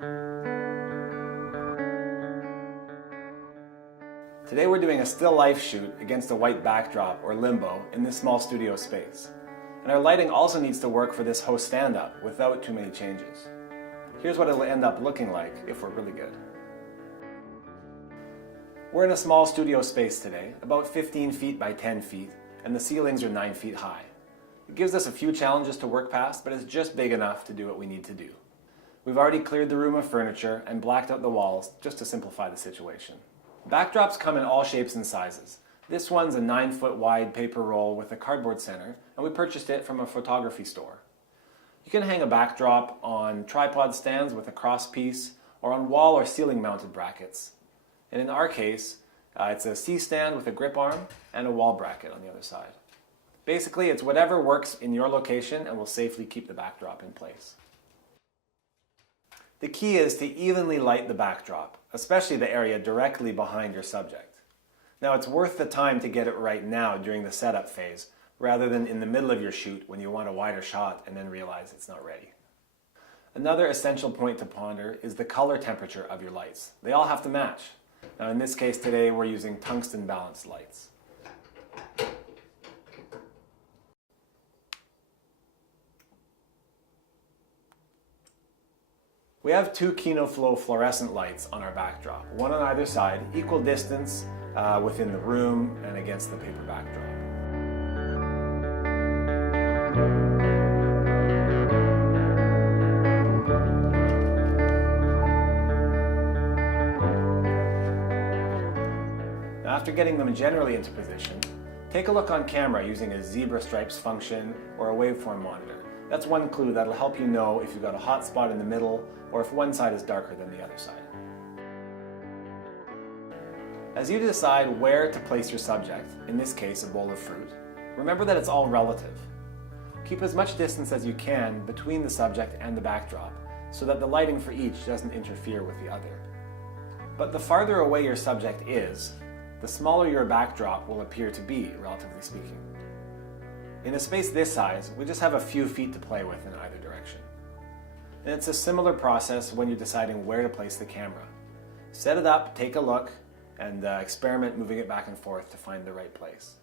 Today we're doing a still life shoot against a white backdrop, or limbo, in this small studio space. And our lighting also needs to work for this host stand-up without too many changes. Here's what it'll end up looking like if we're really good. We're in a small studio space today, about 15 feet by 10 feet, and the ceilings are 9 feet high. It gives us a few challenges to work past, but it's just big enough to do what we need to do. We've already cleared the room of furniture and blacked out the walls just to simplify the situation. Backdrops come in all shapes and sizes. This one's a 9-foot wide paper roll with a cardboard center, and we purchased it from a photography store. You can hang a backdrop on tripod stands with a cross piece, or on wall or ceiling mounted brackets. And in our case, it's a C-stand with a grip arm and a wall bracket on the other side. Basically, it's whatever works in your location and will safely keep the backdrop in place. The key is to evenly light the backdrop, especially the area directly behind your subject. Now, it's worth the time to get it right now during the setup phase, rather than in the middle of your shoot when you want a wider shot and then realize it's not ready. Another essential point to ponder is the color temperature of your lights. They all have to match. Now, in this case today, we're using tungsten balanced lights. We have two KinoFlow fluorescent lights on our backdrop, one on either side, equal distance within the room and against the paper backdrop. Now, after getting them generally into position, take a look on camera using a zebra stripes function or a waveform monitor. That's one clue that'll help you know if you've got a hot spot in the middle or if one side is darker than the other side. As you decide where to place your subject, in this case a bowl of fruit, remember that it's all relative. Keep as much distance as you can between the subject and the backdrop so that the lighting for each doesn't interfere with the other. But the farther away your subject is, the smaller your backdrop will appear to be, relatively speaking. In a space this size, we just have a few feet to play with in either direction. And it's a similar process when you're deciding where to place the camera. Set it up, take a look, and experiment moving it back and forth to find the right place.